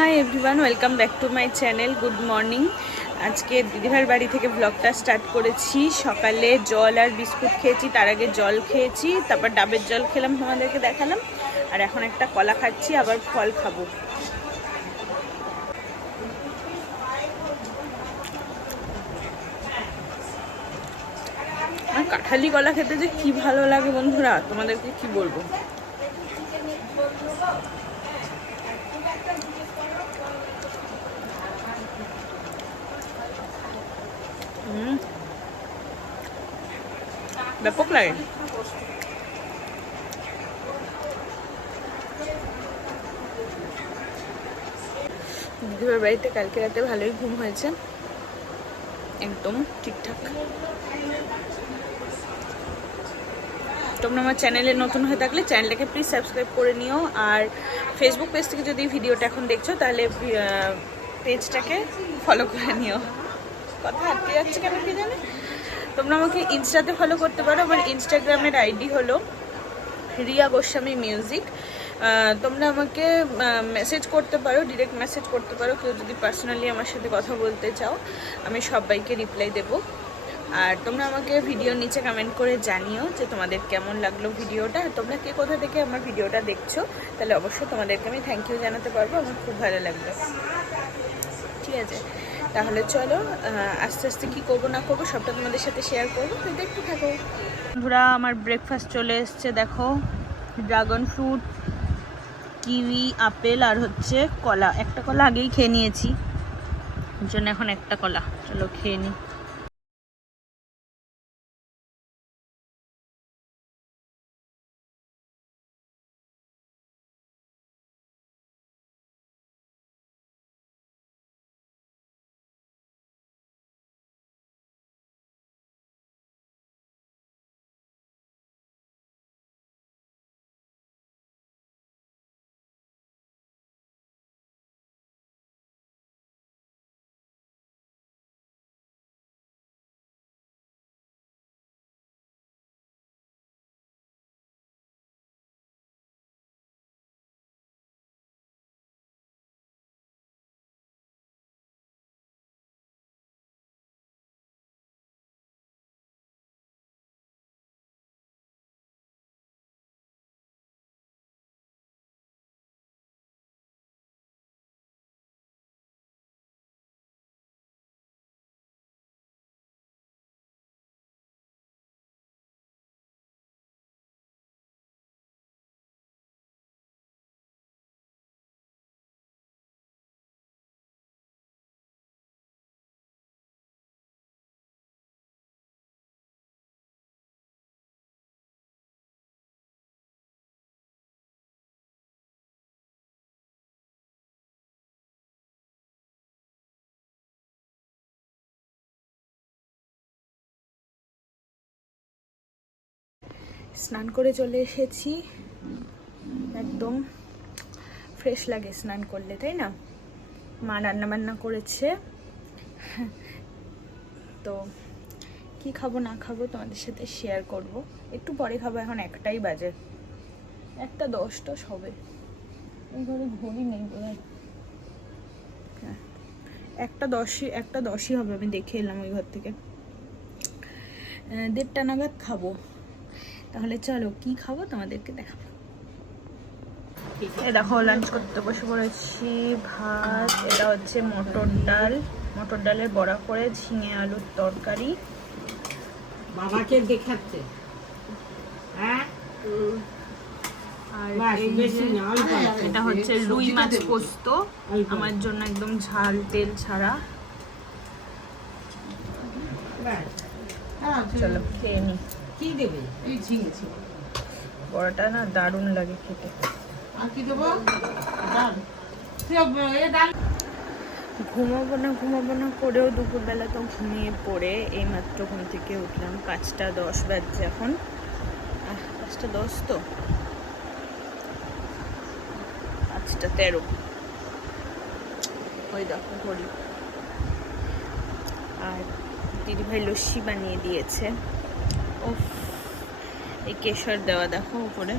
Hi everyone, welcome back to my channel. Good morning. আজকে দিদিভাইয়ের বাড়ি থেকে ব্লগটা স্টার্ট করেছি। সকালে জল আর বিস্কুট খেয়েছি, তার আগে জল খেয়েছি, তারপর ডাবের জল খেলাম, তোমাদেরকে দেখালাম। আর এখন একটা কলা খাচ্ছি, আবার ফল খাবো। আর কাঁঠালি কলা খেতে যে কি ভালো লাগে বন্ধুরা, তোমাদেরকে কি বলবো। ব্যাপক লাগে। দিদিভাইয়ের বাড়িতে কালকে রাতে ভালোই ঘুম হয়েছে, একদম ঠিকঠাক। তোমরা আমার চ্যানেলে নতুন হয়ে থাকলে চ্যানেলটাকে প্লিজ সাবস্ক্রাইব করে নিও। আর ফেসবুক পেজ থেকে যদি ভিডিওটা এখন দেখছো তাহলে পেজটাকে ফলো করে নিও। কথা আটকে যাচ্ছে কেন কি জানে। তোমরা আমাকে ইনস্টাতে ফলো করতে পারো। আমার ইনস্টাগ্রামের আইডি হলো রিয়া গোস্বামী মিউজিক। তোমরা আমাকে মেসেজ করতে পারো, ডিরেক্ট মেসেজ করতে পারো। কেউ যদি পার্সোনালি আমার সাথে কথা বলতে চাও, আমি সবাইকে রিপ্লাই দেবো। আর তোমরা আমাকে ভিডিওর নিচে কমেন্ট করে জানিও যে তোমাদের কেমন লাগলো ভিডিওটা। আর তোমরা কে কোথা থেকে আমার ভিডিওটা দেখছো, তাহলে অবশ্যই তোমাদেরকে আমি থ্যাংক ইউ জানাতে পারবো। আমার খুব ভালো লাগবে। ঠিক আছে, তাহলে চলো আস্তে আস্তে কী করবো না করবো সবটা তোমাদের সাথে শেয়ার করবো, তো দেখতে থাকো। বন্ধুরা, আমার ব্রেকফাস্ট চলে এসছে। দেখো, ড্রাগন ফ্রুট, কিউই, আপেল আর হচ্ছে কলা। একটা কলা আগেই খেয়ে নিয়েছি, ওর জন্য এখন একটা কলা। চলো খেয়ে নিই। স্নান করে চলে এসেছি। একদম ফ্রেশ লাগে স্নান করলে, তাই না? মা রান্নাবান্না করেছে, তো কি খাবো না খাবো তোমাদের সাথে শেয়ার করব। একটু পরে খাবো, এখন 1টাই বাজে, 1:10 হবে। ওই ঘরে ঘড়ি নেই বলে, হ্যাঁ 1:10ই হবে। আমি দেখে এলাম ওই ঘর থেকে। 1:30 নাগাদ খাবো। তাহলে চলো কি খাবো তোমাদেরকে দেখাবো। এই দেখো, লাঞ্চ করতে বসে পড়েছি। ভাত, এটা হচ্ছে মটর ডাল, মটর ডালের বড়া করে, ঝিঙে আলুর তরকারি। বাবাকে দেখাচ্ছে, হ্যাঁ। আর এটা হচ্ছে রুই মাছ পোস্ত, আমার জন্য একদম ঝাল তেল ছাড়া। চলো খেয়ে নি। কি দেবে? এই ঝিঙে ছিল, বড়াটা না দারুণ লাগে খেতে। আর কি দেবো? ডাল, ডাল। ঘুমাবো না করেও দুপুরবেলা তো ঘুমিয়ে পড়ে এইমাত্র ঘুম থেকে উঠলাম। 5:10 বাজছে এখন। 5:10 তো 5:13। ওই দেখো ঘড়ি। আর দিদিভাই লস্যি বানিয়ে দিয়েছে। ও, এই কেশর দেওয়া দেখো উপরে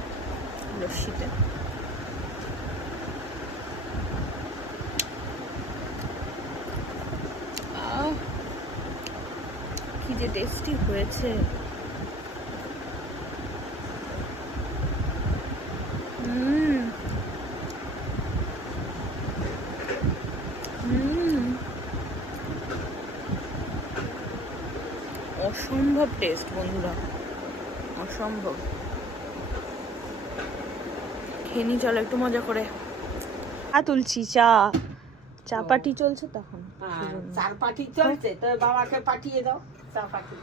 লস্যিতে। কি যে টেস্টি হয়েছে। অসম্ভব টেস্ট বন্ধুরা, অসম্ভব। খেয়ে নি, চলো একটু মজা করে। তুলছি চা, চা পার্টি চলছে তখন। চার পাটি চলছে, তো বাবাকে পাঠিয়ে দাও চা পাটি।